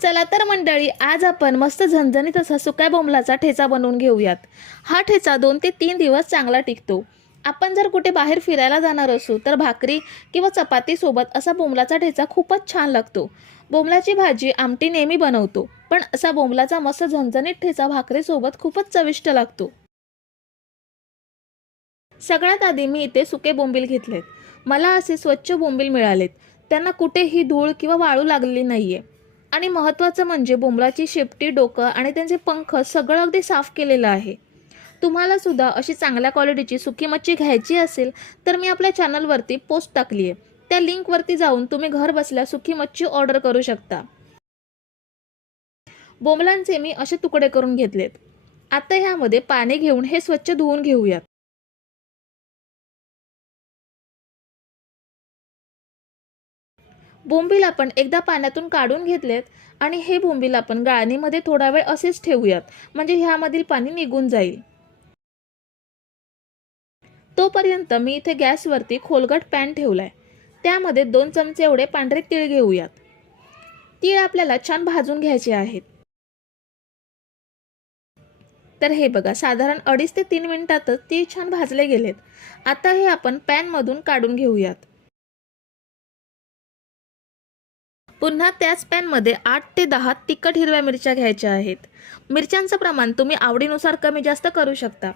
चला तर मंडळी, आज आपण मस्त झणझणीत असा सुक्या बोंबलाचा ठेचा बनवून घेऊयात। हा ठेचा 2 ते 3 दिवस चांगला टिकतो। आपण जर कुठे बाहेर फिरायला जाणार असू तर भाकरी किंवा चपाती सोबत असा बोंबलाचा ठेचा खूपच छान लागतो। बोंबलाची भाजी आमटी नेहमी बनवतो, पण असा बोंबलाचा मस्त झणझणीत ठेचा भाकरी सोबत खूपच चविष्ट लागतो। सगळ्यात आधी मी इथे सुके बोंबील घेतलेत। मला असे स्वच्छ बोंबील मिळालेत, त्यांना कुठेही धूळ किंवा वाळू लागलेली नाहीये। आणि महत्त्वाचं म्हणजे बोंबलाची शेपटी, डोकं आणि त्यांचे पंख सगळं अगदी साफ केलेलं आहे। तुम्हाला सुद्धा अशी चांगल्या क्वालिटीची सुकी मच्छी घ्यायची असेल तर मी आपल्या चॅनलवरती पोस्ट टाकली आहे, त्या लिंकवरती जाऊन तुम्ही घर बसल्या सुकी मच्छी ऑर्डर करू शकता। बोंबलांचे मी असे तुकडे करून घेतलेत। आता ह्यामध्ये पाणी घेऊन हे स्वच्छ धुवून घेऊयात। बोंबील आपण एकदा पाण्यातून काढून घेतलेत आणि हे बोंबील आपण गाळणीमध्ये थोडा वेळ असेच ठेवूयात, म्हणजे ह्यामधील पाणी निघून जाईल। तोपर्यंत मी इथे गॅसवरती खोलगट पॅन ठेवलाय, त्यामध्ये 2 चमचे एवढे पांढरे तीळ घेऊयात। तीळ आपल्याला छान भाजून घ्यायचे आहेत। तर हे बघा, साधारण 2.5 ते 3 मिनिटातच तीळ छान भाजले गेलेत। आता हे आपण पॅन मधून काढून घेऊयात। पुन्हा त्याच पॅनमध्ये 8 ते 10 तिखट हिरव्या मिरच्या घ्यायच्या आहेत। मिरच्यांचं प्रमाण तुम्ही आवडीनुसार कमी जास्त करू शकता।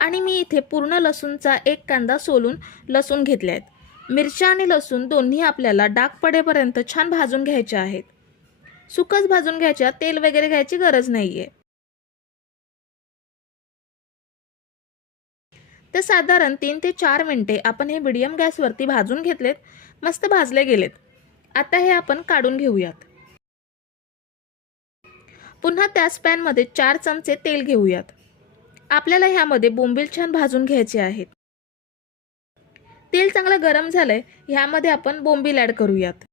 आणि मी इथे पूर्ण लसूणचा 1 कांदा सोलून लसूण घेतले आहेत। मिरच्या आणि लसूण दोन्ही आपल्याला डाग पडेपर्यंत छान भाजून घ्यायचे आहेत। सुकच भाजून घ्यायच्या, तेल वगैरे घ्यायची गरज नाहीये। तर साधारण 3 ते 4 मिनिटे आपण हे मीडियम गॅसवरती भाजून घेतलेत, मस्त भाजले गेलेत। आता हे आपण काढून घेऊयात। पुन्हा त्याच पॅनमध्ये 4 चमचे तेल घेऊयात। आपल्याला ह्यामध्ये बोंबील छान भाजून घ्यायचे आहेत। तेल चांगलं गरम झालंय, ह्यामध्ये आपण बोंबील ॲड करूयात।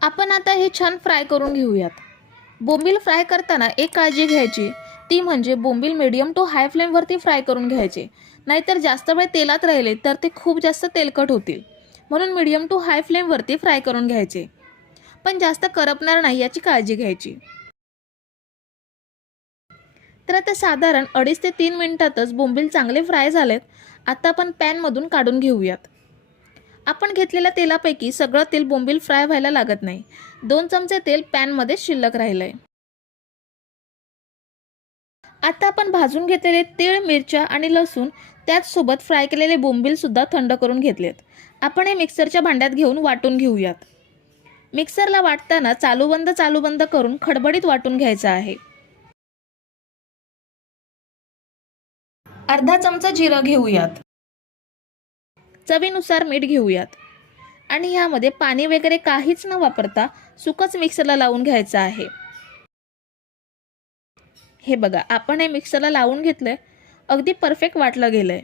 आपण आता हे छान फ्राय करून घेऊयात। बोंबील फ्राय करताना एक काळजी घ्यायची, ती म्हणजे बोंबील मीडियम टू हाय फ्लेमवरती फ्राय करून घ्यायचे, नाहीतर जास्त वेळ तेलात राहिले तर ते खूप जास्त तेलकट होतील। म्हणून मीडियम टू हाय फ्लेमवरती फ्राय करून घ्यायचे, पण जास्त करपणार नाही याची काळजी घ्यायची। तर आता साधारण 2.5 ते 3 मिनिटातच बोंबील चांगले फ्राय झालेत। आता आपण पॅनमधून काढून घेऊयात। आपण घेतलेल्या तेलापैकी सगळं तेल बोंबील फ्राय व्हायला लागत नाही, 2 चमचे तेल पॅनमध्ये शिल्लक राहिलंय। आता आपण भाजून घेतलेले तीळ, मिरच्या आणि लसूण त्याचसोबत फ्राय केलेले बोंबील सुद्धा थंड करून घेतलेत। आपण हे मिक्सरच्या भांड्यात घेऊन वाटून घेऊयात। मिक्सरला वाटताना चालू बंद करून खडबडीत वाटून घ्यायचं आहे। अर्धा चमचा जिरं घेऊयात। चवीनुसार मीठ घेऊयात आणि यामध्ये पाणी वगैरे काहीच न वापरता सुकच मिक्सरला लावून घ्यायचं आहे। हे बघा, आपण हे मिक्सरला लावून घेतलंय, अगदी परफेक्ट वाटलं गेलंय।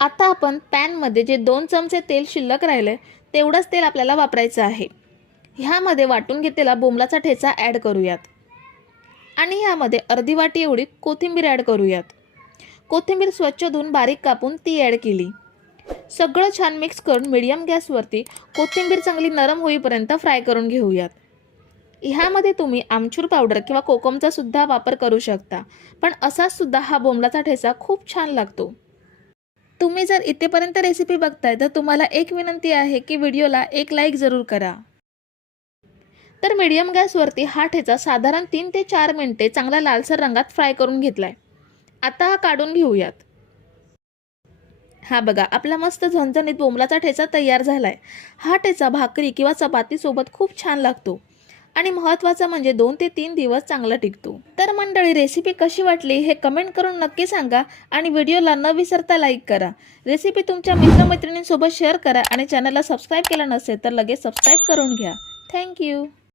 आता आपण पॅनमध्ये जे 2 चमचे तेल शिल्लक राहिले तेवढंच तेल आपल्याला वापरायचं आहे। ह्यामध्ये वाटून घेतलेला बोंबलाचा ठेचा ॲड करूयात आणि ह्यामध्ये अर्धी वाटी एवढी कोथिंबीर ॲड करूयात। कोथिंबीर स्वच्छ धुवून बारीक कापून ती ॲड केली। सगळं छान मिक्स करून मीडियम गॅसवरती कोथिंबीर चांगली नरम होईपर्यंत फ्राय करून घेऊयात। ह्यामध्ये तुम्ही आमचूर पावडर किंवा कोकमचा सुद्धा वापर करू शकता, पण असाच सुद्धा हा बोंबलाचा ठेचा खूप छान लागतो। तुम्ही जर इथेपर्यंत रेसिपी बघताय तर तुम्हाला एक विनंती आहे की व्हिडिओला एक लाईक जरूर करा। तर मीडियम गॅसवरती हा ठेचा साधारण 3 ते 4 मिनिटे चांगला लालसर रंगात फ्राय करून घेतलाय। आता हा काढून घेऊयात। हा बघा, आपला मस्त झणझणीत बोंबलाचा ठेचा तयार झालाय। हा ठेचा भाकरी किंवा चपाती सोबत खूप छान लागतो आणि महत्त्वाचं म्हणजे 2 ते 3 दिवस चांगला टिकतो। तर मंडळी, रेसिपी कशी वाटली हे कमेंट करून नक्की सांगा आणि व्हिडिओला न विसरता लाईक करा। रेसिपी तुमच्या मित्रमैत्रिणींसोबत शेअर करा आणि चॅनलला सबस्क्राईब केलं नसेल तर लगेच सबस्क्राईब करून घ्या। थँक्यू।